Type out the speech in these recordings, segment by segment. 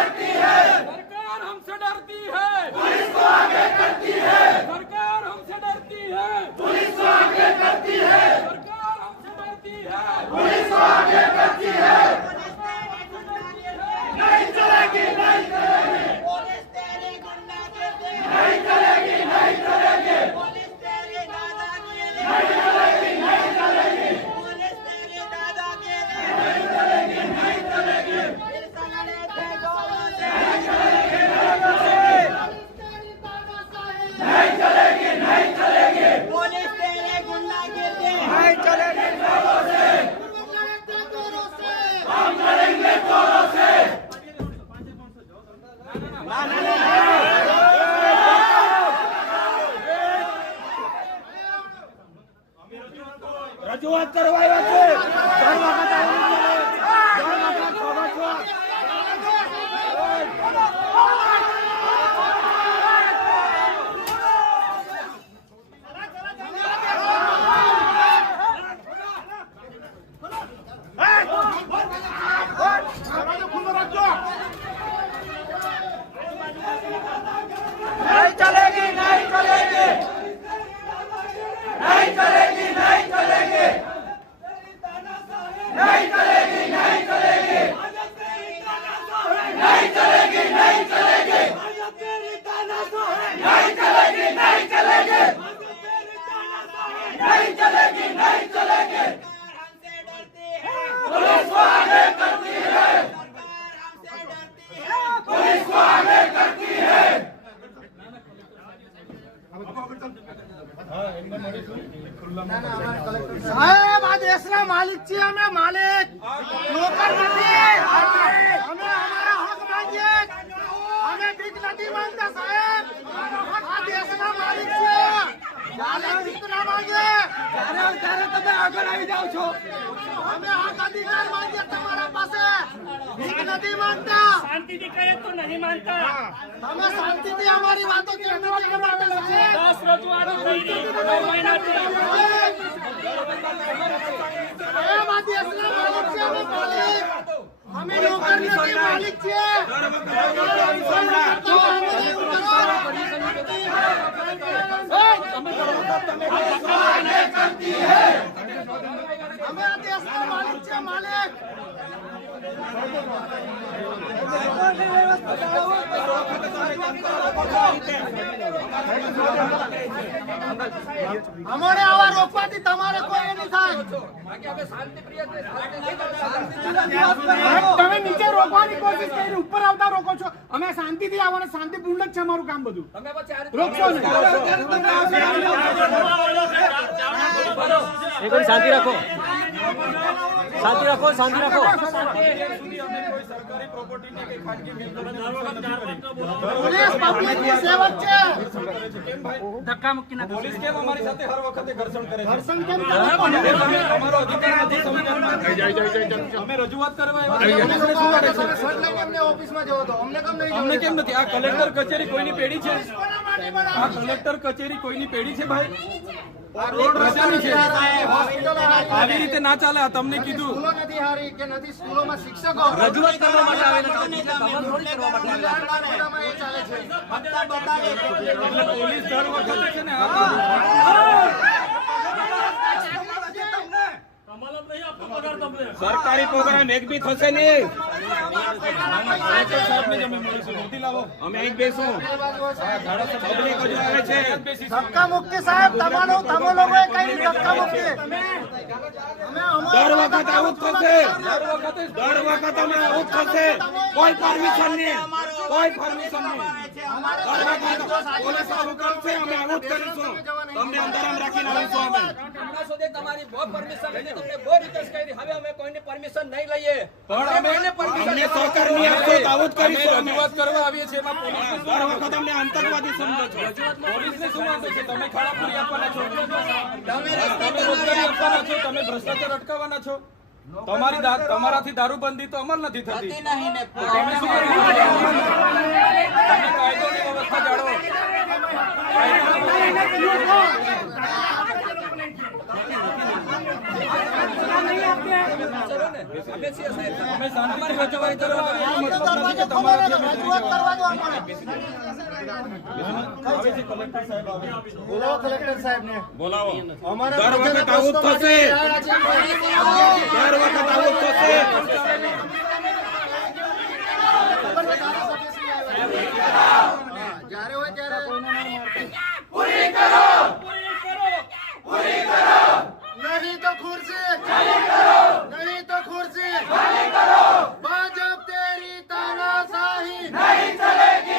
करती है सरकार हमसे डरती है पुलिस को आगे करती है सरकार हमसे डरती है पुलिस को आगे करती है सरकार हमसे डरती है पुलिस को आगे करती है नहीं चलेगी नहीं चलेगी સાહેબ, આ દેશના માલિક છીએ અમે, માલિક. નોકર નથી. અમે અમારા હક માંગીએ અમે ભીખ નથી માંગતા સાહેબ. આ દેશના માલિક છીએ. માલિક ભીખ ના માંગે ત્યારે તમે આગળ આવી જાઓ છો. અમે હક અધિકાર માંગીએ તમારા પાસે ભીખ નથી માંગતા શાંતિથી કહે તો નહીં માનતા તમે શાંતિથી અમારી વાતો કેમ નથી કરતા સાહેબ દસ રજૂઆતો થઈ ગઈ નવ મહિનાથી સાહેબ આ દેશના માલિક છીએ અમે માલિક અમે નોકર નથી માલિક છીએ અમે આ દેશના માલિક છીએ માલિક અમને આવા રોકવાથી તમારે કોઈ એ નહીં થાય. તમે નીચે રોકવાની કોશિશ કરી ઉપર આવતા રોકો છો. અમે શાંતિથી આવવાનું શાંતિપૂર્ણ જ છે અમારું કામ બધું. રોકશો નહીં. શાંતિ રાખો. શાંતિ રાખો શાંતિ રાખો. પોલીસ કેમ અમારી સાથે રજૂઆત કરવા અમને કેમ નથી? આ કલેક્ટર કચેરી કોઈની પેઢી છે? આ કલેક્ટર કચેરી કોઈની પેઢી છે ભાઈ? આવી રીતે ના ચાલે તમને કીધું. નથી સ્કૂલોમાં શિક્ષકો. સરકારી પ્રોગ્રામ એક બી થશે નહીં. અમે મળીશું. નોંધી લાવો. અમે અહીં બેસું પબ્લિક હજુ આવે છે ધક્કા મુક્તિ સાહેબ તમારો તમે લોકોએ કઈ ધક્કા મુક્તિ દર વખત આવું જ થશે દર વખત અમે આવું જ થશે કોઈ પરમિશન નહીં કોઈ પરમિશન નહીં દર વખત પોલીસ આવું કરશે અમે આવું જ કરીશું તમને અંદર આમ રાખીને આવીશું અમે હમણાં સુધી તમારી બહુ પરમિશન હતી, તમને બહુ request કરી. હવે અમે કોઈની પરમિશન નહીં લઈએ. પણ અમે અમને સહકાર નહીં આપશો તો આવું જ કરીશું અમે રજૂઆત કરવા આવીએ છીએ એમાં પોલીસને દર વખત અમને આતંકવાદી સમજો છો. પોલીસને શું વાંધો છે? તમે ખાડાપુરી આપવાના છો? તમે રોજગારી આપવાના છો? તમે ભ્રષ્ટાચાર અટકાવવાના છો? તમારી તમારાથી દારૂબંધી તો અમલ નથી થતી. તમે શું કાયદોની વ્યવસ્થા જાળવો. બોલાવો. દર વખત આવું થશે. દર વખત આવું થશે. જ્યારે હોય ત્યારે. પૂરી કરો. नहीं तो कुर्सी। तेरी तानाशाही। चलेगी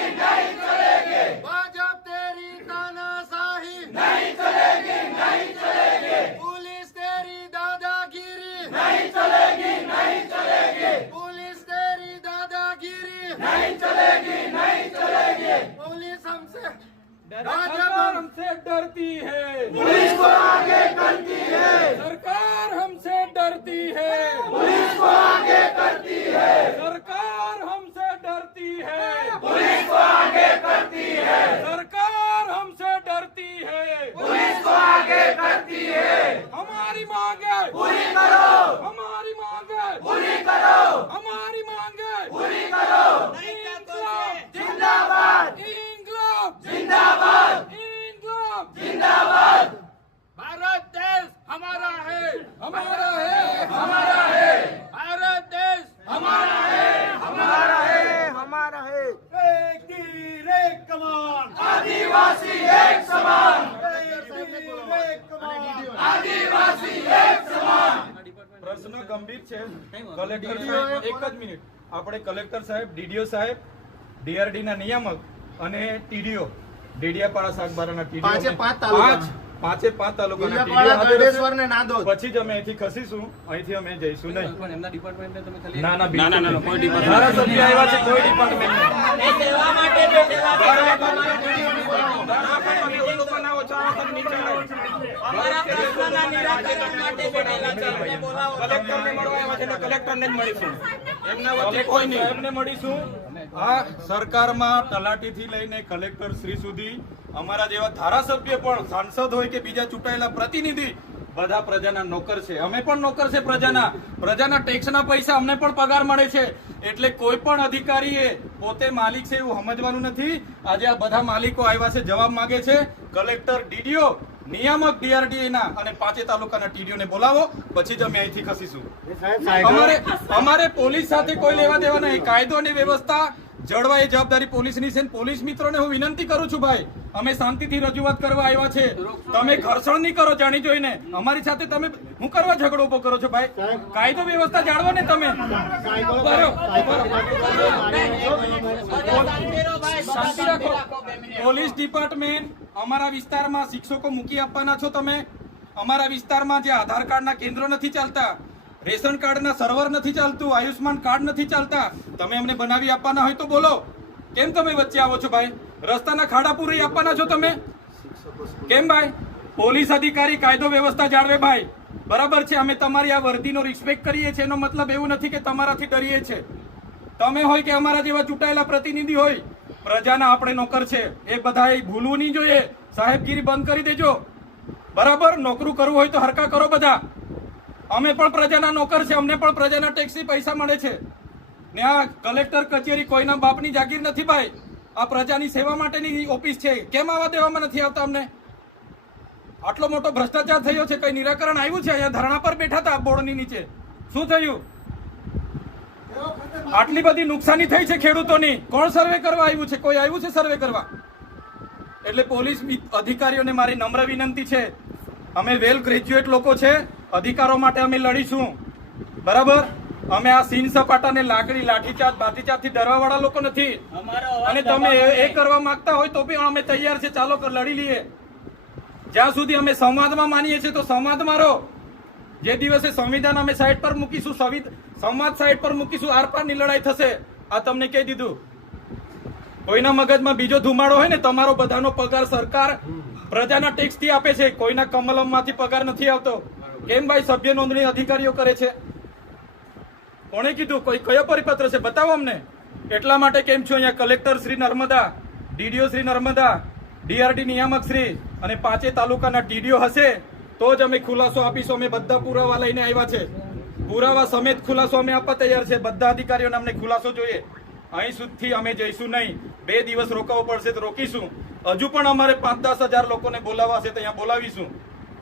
तेरी तानाशाही। नहीं चलेगी नहीं चलेगी। पुलिस तेरी दादागिरी। नहीं चलेगी नहीं चलेगी। पुलिस तेरी दादागिरी। नहीं चलेगी नहीं चलेगी। पुलिस हमसे हमसे डरती है। पुलिस को आगे करती है પ્રશ્ન છે કલેક્ટર સાહેબ એક જ મિનિટ આપણે કલેક્ટર સાહેબ ડીડીઓ સાહેબ ડીઆરડી ના નિયામક અને ટીડીઓ ડેડિયાપાડા શાકબારાના ટીડીઓ પાંચ પાંચે પાંચ તાલુકાના. પછી જ અમે અહીંથી ખસીશું અહીંથી અમે જઈશું નહીં પણ એમના ડિપાર્ટમેન્ટને તમે ખાલી ના ના ના ના ના કોઈ ડિપાર્ટમેન્ટ આવ્યા છે કોઈ ડિપાર્ટમેન્ટ મળવા મળીશું આ સરકારમાં તલાટીથી લઈને કલેક્ટર શ્રી સુધી, અમારા જેવા ધારાસભ્ય પણ સાંસદ હોય કે બીજા ચૂંટાયેલા પ્રતિનિધિ બધા પ્રજાના નોકર છે. અમે પણ નોકર છે પ્રજાના. પ્રજાના ટેક્સના પૈસા અમને પણ પગાર મળે છે. એટલે કોઈ પણ અધિકારીએ પોતે માલિક છે એવું સમજવાનું નથી. આજે આ બધા માલિકો આવ્યા છે જવાબ માંગે છે. કલેક્ટર ડીડીઓ નિયામક ડીઆરડીએ ના અને પાંચે તાલુકાના ટીડીઓ ને બોલાવો. પછી જ અમે અહીંથી ખસીશું. અમારે અમારે પોલીસ સાથે કોઈ લેવા દેવા નહીં. કાયદો અને વ્યવસ્થા જળવાય જવાબદારી પોલીસની છે પોલીસ મિત્રોને હું વિનંતી કરું છું ભાઈ. અમે શાંતિથી રજૂઆત કરવા આવ્યા છે. તમે ઘર્ષણ નહીં કરો જાણી જોઈને. અમારી સાથે તમે હું કરવા ઝઘડો ઊભો કરો છો ભાઈ? કાયદો વ્યવસ્થા જાળવો ને તમે. શાંતિ રાખો. પોલીસ ડિપાર્ટમેન્ટ અમારા વિસ્તારમાં શિક્ષકો મૂકી આપવાના છો તમે. અમારા વિસ્તારમાં જે આધાર કાર્ડના કેન્દ્રો નથી ચાલતા રેશન કાર્ડના સર્વર નથી ચાલતું આયુષ્માન કાર્ડ નથી ચાલતા તમે અમને બનાવી આપવાના હોય તો બોલો. કેમ તમે વચ્ચે આવો છો ભાઈ? રસ્તાના ખાડા પૂરી આપવાના છો તમે? કેમ ભાઈ? પોલીસ અધિકારી કાયદો વ્યવસ્થા જાળવે ભાઈ. બરાબર છે, અમે તમારી આ વર્દીનો રિસ્પેક્ટ કરીએ છીએ. એનો મતલબ એવું નથી કે તમારાથી ડરીએ છે. તમે હોય કે અમારા જેવા ચૂંટાયેલા પ્રતિનિધિ હોય, પ્રજાના આપણે નોકર છે. એ બધા ભૂલવું નહીં જોઈએ. સાહેબગીરી બંધ કરી દેજો. બરાબર? નોકરું કરવું હોય તો હરકા કરો બધા. અમે પણ પ્રજાના નોકર છે. અમને પણ પ્રજાના ટેક્સી પૈસા મળે છે. ને આ કલેક્ટર કચેરી કોઈના બાપની જાગીર નથી ભાઈ. આ પ્રજાની સેવા માટેની ઓફિસ છે. કેમ આવા દેવામાં નથી આવતા અમને? આટલો મોટો ભ્રષ્ટાચાર થયો છે, કઈ નિરાકરણ આવ્યું છે? અહીંયા ધરણા પર બેઠા હતા બોર્ડની નીચે. શું થયું? આટલી બધી નુકસાની થઈ છે ખેડૂતોની. કોણ સર્વે કરવા આવ્યું છે? કોઈ આવ્યું છે સર્વે કરવા? એટલે પોલીસ અધિકારીઓને મારી નમ્ર વિનંતી છે. અમે વેલ ગ્રેજ્યુએટ લોકો છે. અધિકારો માટે અમે લડીશું. બરાબર? અમે આ સીન સપાટાને લાકડી લાઠીચાર્જ બાતીચાર્જથી ડરવા વાળા લોકો નથી અને તમે એ- કરવા માંગતા હોય તો બી અમે તૈયાર છે. ચાલો લડી લઈએ. જ્યાં સુધી અમે સંવાદમાં માનીએ છીએ તો સંવાદમાં રહો. જે દિવસે સંવિધાન અમે સાઈડ પર મૂકીશું સંવિધ સંવાદ સાઈડ પર મૂકીશું આરપારની લડાઈ થશે. આ તમને કહી દીધું. કોઈના મગજમાં બીજો ધુમાડો હોય ને તમારો બધાનો પગાર સરકાર પ્રજાના ટેક્સથી આપે છે. કોઈના કમલમમાંથી પગાર નથી આવતો. કેમ ભાઈ? સભ્ય નોંધણી અધિકારીઓ કરે છે. કોણે કીધું? કોઈ કયો પરિપત્ર છે? બતાવો અમને. એટલા માટે કેમ છો અહીંયા collector Shri Narmada, DDO Shri Narmada, DRD નિયામક શ્રી અને પાંચે તાલુકાના ટીડીઓ હશે, તો જ અમે ખુલાસો આપીશું. અમે બધા પુરાવા લઈને આવ્યા છે. પુરાવા સમેત ખુલાસો અમે આપવા તૈયાર છે. બધા અધિકારીઓને અમને ખુલાસો જોઈએ. અહીં સુધી અમે જઈશું નહીં. બે દિવસ રોકાવું પડશે તો રોકીશું. હજુ પણ અમારે પાંચ દસ હજાર લોકોને બોલાવવા છે તો અહીંયા બોલાવીશું.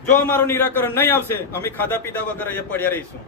જો અમારું નિરાકરણ નહીં આવશે, અમે ખાધા પીધા વગર અહીંયા પડ્યા રહીશું.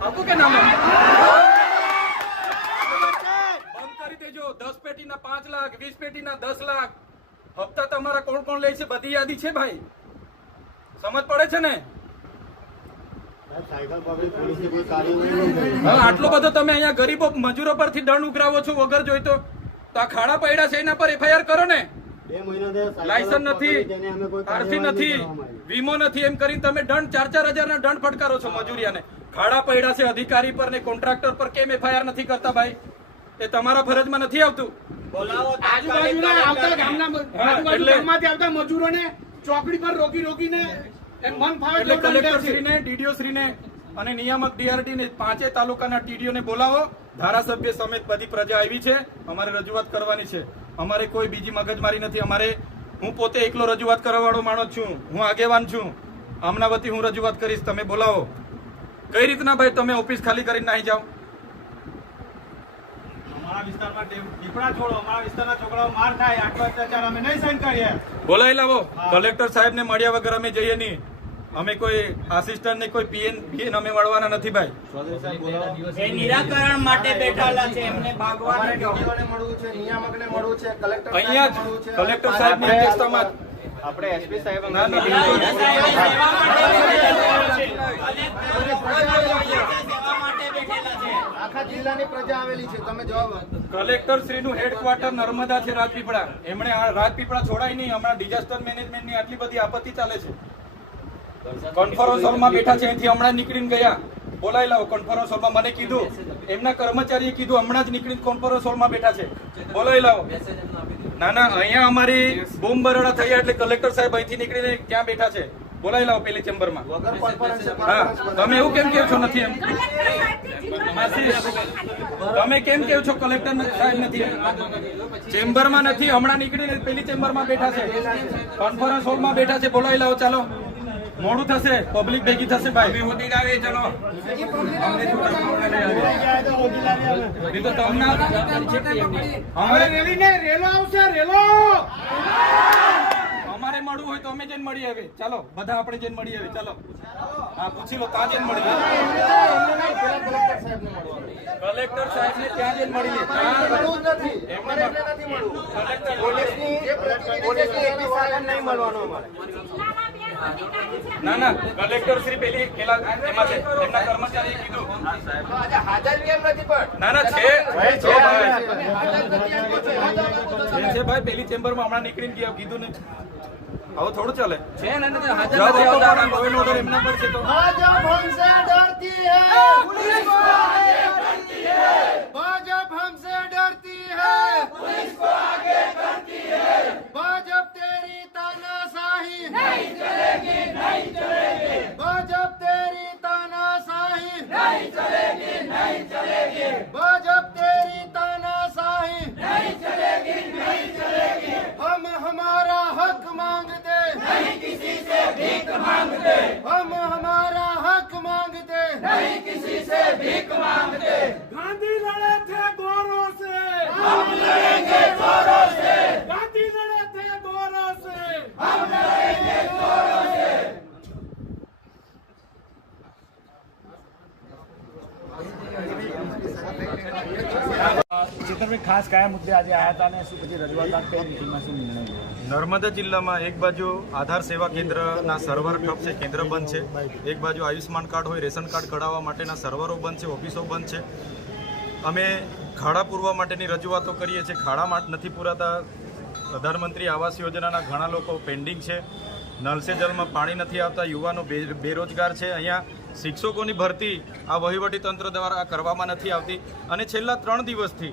આપું કે બંધ કરી દેજો. દસ પેટીના પાંચ લાખ, વીસ પેટીના દસ લાખ. હપ્તા તમારા કોણ કોણ લે છે? બધી યાદી છે ભાઈ. સમજ પડે છે ને? આટલો બધો તમે અહીંયા ગરીબો મજૂરો પરથી દંડ ઉઘરાવો છો, વગર જોઈતો. તો આ ખાડા પડ્યા છે, એના પર એફઆઈઆર કરો ને. લાયસન્સ નથી આરસી નથી. વીમો નથી, એમ કરીને તમે દંડ, ચાર ચાર હજાર ના દંડ ફટકારો છો મજૂરિયાને. ખાડા પડ્યા છે અધિકારી પર ને કોન્ટ્રાક્ટર પર કેમ એફઆઈઆર નથી કરતા ભાઈ? એ તમારા ફરજમાં નથી આવતું? આજુબાજુના આવતા ગામના આજુબાજુ ગામમાંથી આવતા મજૂરોને ચોકડી પર રોકી રોકીને મન ફાવે એટલે તેવું દંડ કલેક્ટર કરે છે. શ્રીને ડીડીઓ શ્રીને અને નિયામક ડીઆરડી ને પાંચે તાલુકાના ટીડીઓ બોલાવો. ધારાસભ્ય સમેત બધી પ્રજા આવી છે. અમારે રજૂઆત કરવાની છે. અમારે કોઈ બીજી મગજમારી નથી. અમારે હું પોતે એકલો રજૂઆત કરવા વાળો માણસ છું. હું આગેવાન છું. આમના વતી હું રજૂઆત કરીશ. તમે બોલાવો. કઈ રીતના ભાઈ તમે ઓફિસ ખાલી કરીને નહીં જાઓ બોલાવી લાવો. કલેક્ટર સાહેબ ને મળ્યા વગર અમે જઈએ નહીં. અમે કોઈ આસિસ્ટન્ટ ને કોઈ પીએન પીએન અમે મળવાના નથી ભાઈ. નિરાકરણ માટે બેઠેલા છે. એમને ભાગવાને મળવું છે નિયામકને મળવું છે કલેક્ટર અહીંયા કલેક્ટર સાહેબની અધ્યક્ષતામાં જ. આપણે એસપી સાહેબ ના, ના, આખા જિલ્લાની પ્રજા આવેલી છે. તમે જવાબ કલેક્ટર શ્રીનું હેડક્વાર્ટર નર્મદા છે રાજપીપળા. એમણે આ રાજપીપળા છોડાય નહીં. હમણાં ડિઝાસ્ટર મેનેજમેન્ટની આટલી બધી આપત્તિ ચાલે છે. કોન્ફરન્સ હોલમાં બેઠા છે. અહીંથી હમણાં નીકળીને ગયા. બોલાવી લાવો કોન્ફરન્સ હોલમાં મને કીધું. એમના કર્મચારીએ કીધું હમણાં જ નીકળીને કોન્ફરન્સ હોલમાં બેઠા છે. બોલાવી લાવો ના ના અહીંયા અમારી બૂમ બરોડા થયા એટલે કલેક્ટર સાહેબ અહીંથી નીકળીને ક્યાં બેઠા છે? બોલાવી લાવો પેલી ચેમ્બરમાં. હા તમે એવું કેમ કેવ છો નથી એમ? તમે કેમ કેવ છો કલેક્ટર સાહેબ નથી ચેમ્બરમાં નથી હમણાં નીકળીને પેલી ચેમ્બરમાં બેઠા છે. કોન્ફરન્સ હોલમાં બેઠા છે. બોલાવી લાવો ચાલો. મોડું થશે પબ્લિક ભેગી થશે ભાઈ. મોદી આવે ચલો. તો તમને અમારે રેલી ને રેલો આવશે રેલો! અમારે મળવું હોય તો અમે જઈને મળી આવે ચાલો બધા આપણે જઈને મળી આવે ચાલો. હા પૂછી લો ત્યાં જઈને મળી કલેક્ટર સાહેબ ને ત્યાં જઈને મળી લે ત્યાં મળવું જ નથી. અમારે એટલે નથી મળવું. પોલીસની જે પ્રતિનિધિ છે એની સાથે નહીં મળવાનું અમારે. ના ના કલેક્ટર શ્રી પેલી પેલા એમાં છે એમના કર્મચારીએ કીધું હાજર કેમ નથી પણ ના ના છે છે ભાઈ. છે છે ભાઈ પેલી ચેમ્બરમાં હમણાં નીકળીને ગયા કીધું ને હવે થોડું ચાલે છે ને જવાબ આપો પણ law and order એમના પર છે તો भाजप हमसे डरती है पुलिस को आगे करती है भाजप हमसे डरती है पुलिस को आगे करती है भाजप तेरी तानाशाही नहीं मांगते हम हमारा हक मांगते नहीं किसी से भीख मांगते ચેતરભાઈ ખાસ કયા નર્મદા જિલ્લામાં એક બાજુ આધાર સેવા કેન્દ્રના સર્વર ઠપ છે, કેન્દ્ર બંધ છે. એક બાજુ આયુષ્માન કાર્ડ હોય, રેશન કાર્ડ કઢાવવા માટેના સર્વરો બંધ છે, ઓફિસો બંધ છે. અમે ખાડા પૂરવા માટેની રજૂઆતો કરીએ છીએ. ખાડા નથી પૂરાતા. પ્રધાનમંત્રી આવાસ યોજનાના ઘણા લોકો પેન્ડિંગ છે. નલસે જલમાં પાણી નથી આવતા. યુવાનો બેરોજગાર છે. અહીંયા શિક્ષકોની ભરતી આ વહીવટી તંત્ર દ્વારા કરવામાં નથી આવતી. અને છેલ્લા ત્રણ દિવસથી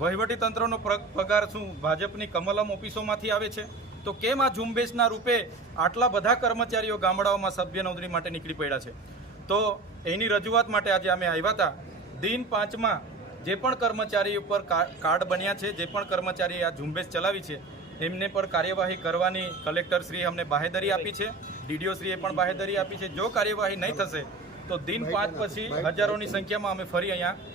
વહીવટી તંત્રનો પગાર શું? ભાજપની કમલમ ઓફિસોમાંથી આવે છે? તો કેમ આ ઝુંબેશના રૂપે આટલા બધા કર્મચારીઓ ગામડાઓમાં સભ્ય નોંધણી માટે નીકળી પડ્યા છે? તો એની રજૂઆત માટે આજે અમે આવ્યા હતા. દિન પાંચમાં જે પણ કર્મચારી ઉપર કાર્ડ બન્યા છે, જે પણ કર્મચારી આ ઝુંબેશ ચલાવી છે, એમને પર કાર્યવાહી કરવાની કલેક્ટરશ્રીએ અમને બાહેધરી આપી છે. ડીડીઓશ્રીએ પણ બાહેદરી આપી છે. જો કાર્યવાહી નહીં થશે, તો દિન પાંચ પછી હજારોની સંખ્યામાં અમે ફરી અહીંયા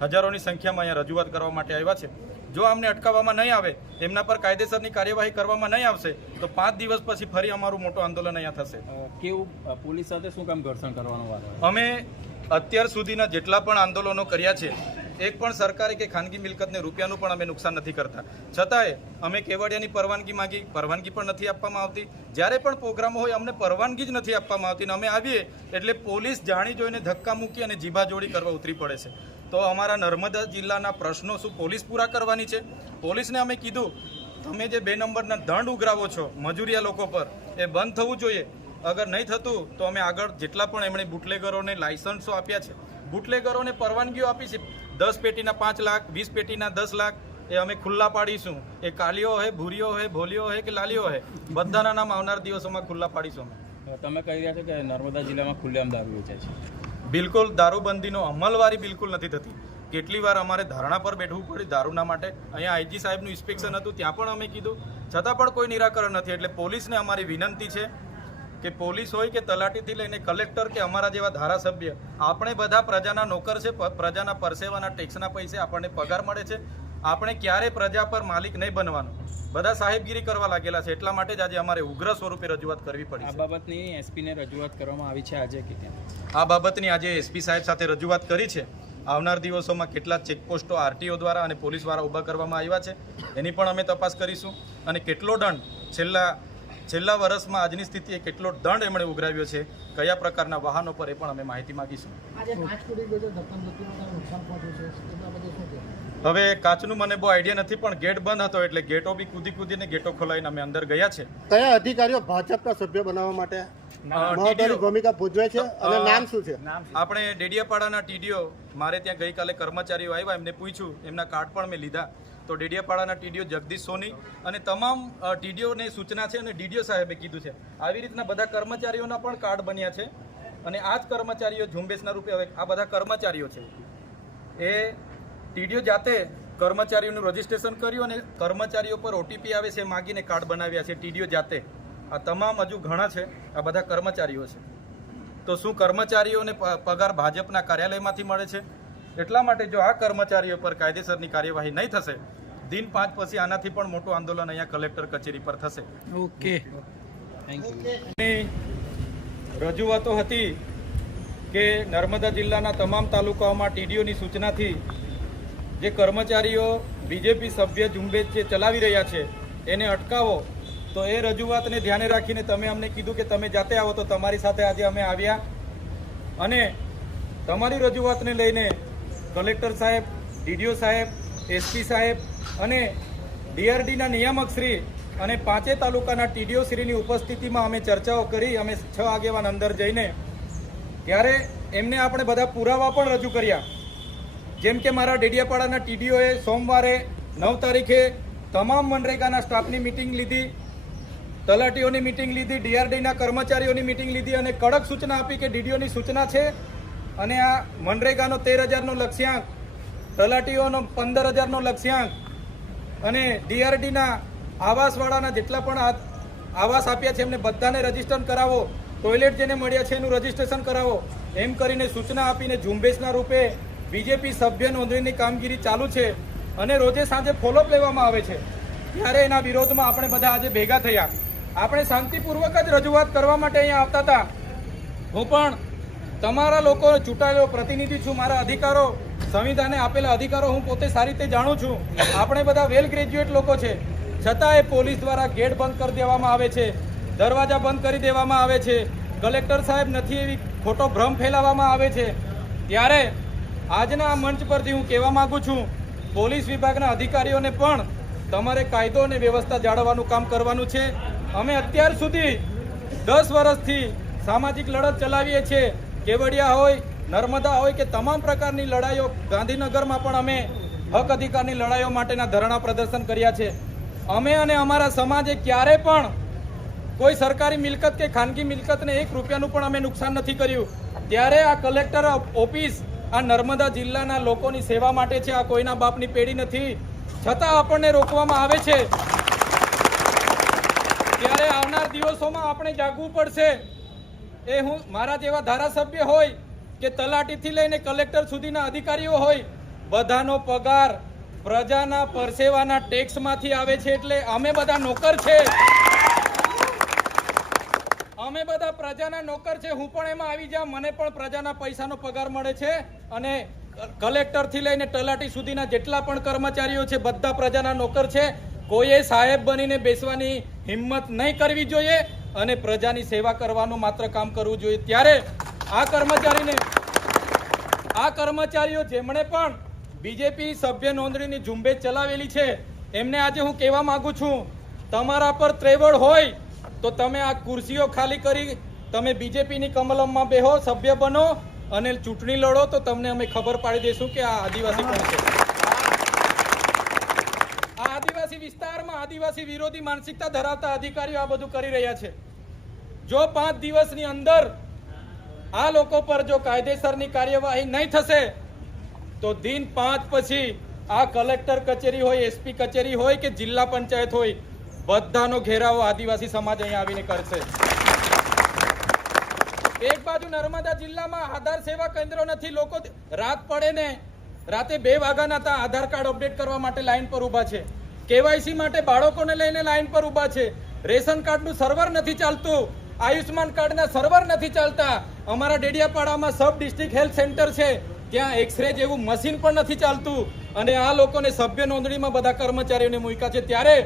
હજારોની સંખ્યામાં અહીંયા રજૂઆત કરવા માટે આવ્યા છે. જો અમને અટકાવવામાં નહીં આવે એમના પર કાયદેસરની કાર્યવાહી કરવામાં નહીં આવશે તો પાંચ દિવસ પછી ફરી અમારું મોટું આંદોલન અહીંયા થશે. કેવું પોલીસ સાથે શું કામ ઘર્ષણ કરવાનું અમે અત્યાર સુધીના જેટલા પણ આંદોલનો કર્યા છે એક પણ સરકારી કે ખાનગી મિલકતને રૂપિયાનું પણ અમે નુકસાન નથી કરતા. છતાંય અમે કેવડિયાની પરવાનગી માંગી પરવાનગી પણ નથી આપવામાં આવતી. જ્યારે પણ પ્રોગ્રામ હોય અમને પરવાનગી જ નથી આપવામાં આવતી. અને અમે આવીએ એટલે પોલીસ જાણી જોઈને ધક્કા મૂકી અને જીભાજોડી કરવા ઉતરી પડે છે. તો અમારા નર્મદા જિલ્લાના પ્રશ્નો શું પોલીસ પૂરા કરવાની છે? પોલીસને અમે કીધું, તમે જે બે નંબરના દંડ ઉઘરાવો છો મજૂરિયા લોકો પર, એ બંધ થવું જોઈએ. અગર નહીં થતું, તો અમે આગળ જેટલા પણ એમણે બુટલેગરોને લાયસન્સો આપ્યા છે, બુટલેગરોને પરવાનગીઓ આપી છે. દસ પેટીના પાંચ લાખ, વીસ પેટીના દસ લાખ, એ અમે ખુલ્લા પાડીશું. એ કાલીઓ હોય ભૂરીઓ હોય ભોલીઓ હોય કે લાલીઓ હોય બધાના નામ આવનાર દિવસોમાં ખુલ્લા પાડીશું અમે. તમે કહી રહ્યા છો કે નર્મદા જિલ્લામાં ખુલ્લેઆમ દારૂ વેચાય છે. બિલકુલ દારૂબંધીનો અમલવારી બિલકુલ નથી થતી. કેટલી વાર અમારે ધારણા પર બેઠવું પડ્યું દારૂના માટે. અહીંયા આઈજી સાહેબનું ઇન્સ્પેક્શન હતું, ત્યાં પણ અમે કીધું. છતાં પણ કોઈ નિરાકરણ નથી, એટલે પોલીસને અમારી વિનંતી છે કે પોલીસ હોય કે તલાટીથી લઈને કલેક્ટર કે અમારા જેવા ધારાસભ્ય, આપણે બધા પ્રજાના નોકર છે પ્રજાના પરસેવાના ટેક્સના પૈસે આપણને પગાર મળે છે. આપણે ક્યારે પ્રજા પર માલિક નહીં બનવાનું. બધા સાહેબગીરી કરવા લાગેલા છે એટલા માટે જ આજે અમારે ઉગ્ર સ્વરૂપે રજૂઆત કરવી પડી આ બાબતની એસપીને રજૂઆત કરવામાં આવી છે આજે કે આ બાબતની આજે એસપી સાહેબ સાથે રજૂઆત કરી છે. આવનાર દિવસોમાં કેટલા ચેકપોસ્ટો આરટીઓ દ્વારા અને પોલીસ દ્વારા ઊભા કરવામાં આવ્યા છે. એની પણ અમે તપાસ કરીશું. અને કેટલો દંડ છેલ્લા છેલ્લા વર્ષમાં આજની સ્થિતિએ કેટલો દંડ એમણે ઉઘરાવ્યો છે કયા પ્રકારના વાહનો પર એ પણ અમે માહિતી માગીશું. હવે કાચનું મને બહુ આઈડિયા નથી પણ ગેટ બંધ હતો એટલે ગેટો બી કૂદી કૂદીને ગેટો ખોલાવીને અમે અંદર ગયા છે. કયા અધિકારીઓ ભાજપના સભ્ય બનાવવા માટે? મહત્વની ભૂમિકા ભજવે છે અને નામ શું છે? આપણે ડેડિયાપાડાના ટીડીઓ મારે ત્યાં ગઈકાલે કર્મચારીઓ આવ્યા એમને પૂછ્યું એમના કાર્ડ પણ મેં લીધા. તો ડેડિયાપાડાના ટીડીઓ જગદીશ સોની અને તમામ ટીડીઓને સૂચના છે અને ડીડીઓ સાહેબે કીધું છે. આવી રીતના બધા કર્મચારીઓના પણ કાર્ડ બન્યા છે. અને આ જ કર્મચારીઓ ઝુંબેશના રૂપે હવે આ બધા કર્મચારીઓ છે. એ ટીડીઓ જાતે કર્મચારીઓનું રજીસ્ટ્રેશન કર્યું અને કર્મચારીઓ પર ઓટીપી આવે છે એ માગીને કાર્ડ બનાવ્યા છે ટીડીઓ જાતે. આ તમામ હજુ ઘણા છે આ બધા કર્મચારીઓ છે. તો શું કર્મચારીઓને પગાર ભાજપના કાર્યાલયમાંથી મળે છે? એટલા માટે જો આ કર્મચારીઓ પર કાયદેસરની કાર્યવાહી નહીં થશે દિન પાંચ પછી આનાથી પણ મોટું આંદોલન અહીંયા કલેક્ટર કચેરી પર થશે. ઓકે. થેન્ક યુ ની રજૂઆતો હતી કે નર્મદા જિલ્લાના તમામ તાલુકાઓમાં ટીડીઓની સૂચનાથી જે કર્મચારીઓ બીજેપી સભ્ય ઝુંબેશ જે ચલાવી રહ્યા છે, એને અટકાવો. તો એ રજૂઆતને ધ્યાને રાખીને તમે અમને કીધું કે તમે જાતે આવો, તો તમારી સાથે આજે અમે આવ્યા. અને તમારી રજૂઆતને લઈને કલેક્ટર સાહેબ ડીડીઓ સાહેબ એસપી સાહેબ અને ડીઆરડીના નિયામક શ્રી અને પાંચે તાલુકાના ટીડીઓ શ્રીની ઉપસ્થિતિમાં અમે ચર્ચાઓ કરી, અમે છ આગેવાન અંદર જઈને. ત્યારે એમને આપણે બધા પુરાવા પણ રજૂ કર્યા. જેમ કે મારા ડેડિયાપાડાના ટીડીઓએ સોમવારે નવ તારીખે તમામ મનરેગાના સ્ટાફની મિટિંગ લીધી, તલાટીઓની મિટિંગ લીધી, ડીઆરડીના કર્મચારીઓની મિટિંગ લીધી અને કડક સૂચના આપી કે ડીડીઓની સૂચના છે અને આ મનરેગાનો તેર હજારનો લક્ષ્યાંક, તલાટીઓનો પંદર હજારનો લક્ષ્યાંક અને ડીઆરડીના આવાસવાળાના જેટલા પણ આવાસ આપ્યા છે એમને બધાને રજિસ્ટર કરાવો, ટોયલેટ જેને મળ્યા છે એનું રજીસ્ટ્રેશન કરાવો, એમ કરીને સૂચના આપીને ઝુંબેશના રૂપે બીજેપી સભ્ય નોંધણીની કામગીરી ચાલુ છે અને રોજે સાંજે ફોલોઅપ લેવામાં આવે છે. ત્યારે એના વિરોધમાં આપણે બધા આજે ભેગા થયા. આપણે શાંતિપૂર્વક જ રજૂઆત કરવા માટે અહીંયા આવતા હતા. હું પણ તમારા લોકો ચૂંટાયેલો પ્રતિનિધિ છું, મારા અધિકારો, સંવિધાને આપેલા અધિકારો હું પોતે સારી રીતે જાણું છું. આપણે બધા વેલ ગ્રેજ્યુએટ લોકો છે. છતાં એ પોલીસ દ્વારા ગેટ બંધ કરી દેવામાં આવે છે, દરવાજા બંધ કરી દેવામાં આવે છે. કલેક્ટર સાહેબ નથી એવી ખોટો ભ્રમ ફેલાવવામાં આવે છે. ત્યારે આજના મંચ પરથી હું કહેવા માગું છું, પોલીસ વિભાગના અધિકારીઓને પણ તમારે કાયદો અને વ્યવસ્થા જાળવવાનું કામ કરવાનું છે. અમે અત્યાર સુધી દસ વર્ષથી સામાજિક લડત ચલાવીએ છીએ. કેવડિયા હોય, નર્મદા હોય કે તમામ પ્રકારની લડાઈઓ, ગાંધીનગરમાં પણ અમે હક અધિકારની લડાઈઓ માટેના ધરણા પ્રદર્શન કર્યા છે. અમે અને અમારા સમાજે ક્યારે પણ કોઈ સરકારી મિલકત કે ખાનગી મિલકતને એક રૂપિયાનું પણ અમે નુકસાન નથી કર્યું. ત્યારે આ કલેક્ટર ઓફિસ આ નર્મદા જિલ્લાના લોકોની સેવા માટે છે, આ કોઈના બાપની પેઢી નથી. છતાં આપણને રોકવામાં આવે છે. ત્યારે આવનાર દિવસોમાં આપણે જાગવું પડશે. એ હું મારા જેવા ધારાસભ્ય હોય કે તલાટીથી લઈને કલેક્ટર સુધીના અધિકારીઓ હોય, બધાનો પગાર પ્રજાના પરસેવાના ટેક્સમાંથી આવે છે એટલે અમે બધા નોકર છે. અમે બધા પ્રજાના નોકર છે. હું પણ એમાં આવી જાઉં. મને પણ પ્રજાના પૈસાનો પગાર મળે છે. અને કલેક્ટરથી લઈને તલાટી સુધીના જેટલા પણ કર્મચારીઓ છે, બધા પ્રજાના નોકર છે. કોઈએ સાહેબ બનીને બેસવાની હિંમત નહીં કરવી જોઈએ અને પ્રજાની સેવા કરવાનું માત્ર કામ કરવું જોઈએ. ત્યારે આ કર્મચારીને, આ કર્મચારીઓ જેમણે પણ બીજેપી સભ્ય નોંધણીની ઝુંબેશ ચલાવેલી છે, એમને આજે હું કહેવા માગું છું, તમારા પર ત્રેવડ હોય તો તમે આ ખુરશીઓ ખાલી કરી તમે બીજેપીની કમલમમાં બેહો, સભ્ય બનો અને ચૂંટણી લડો તો તમને અમે ખબર પાડી દઈશું કે આ આદિવાસી કોણ છે. આ આદિવાસી વિસ્તારમાં આદિવાસી વિરોધી માનસિકતા ધરાવતા અધિકારીઓ આ બધું કરી રહ્યા છે. જો પાંચ દિવસની અંદર આ લોકો પર જો કાયદેસરની કાર્યવાહી નહીં થશે, તો દિન પાંચ પછી આ કલેક્ટર કચેરી હોય, એસપી કચેરી હોય કે જિલ્લા પંચાયત હોય બધાનો ઘેરાવો આદિવાસી સમાજ અહીંયા આવીને કરશે. એક બાજુ નર્મદા જિલ્લામાં આધાર સેવા કેન્દ્રો નથી, લોકો રાત પડે ને રાતે બે વાગ્યાના હતા, આધાર કાર્ડ અપડેટ કરવા માટે લાઈન પર ઊભા છે. કેવાયસી માટે બાળકોને લઈને લાઈન પર ઊભા છે. રેશન કાર્ડનું સર્વર નથી ચાલતું આયુષ્માન કાર્ડના સર્વર નથી ચાલતા. અમારા ડેડિયાપાડામાં સબ ડિસ્ટ્રિક્ટ હેલ્થ સેન્ટર છે, ત્યાં એક્સરે જેવું મશીન પણ નથી ચાલતું. અને આ લોકોને સભ્ય નોંધણીમાં બધા કર્મચારીઓને મૂક્યા છે. ત્યારે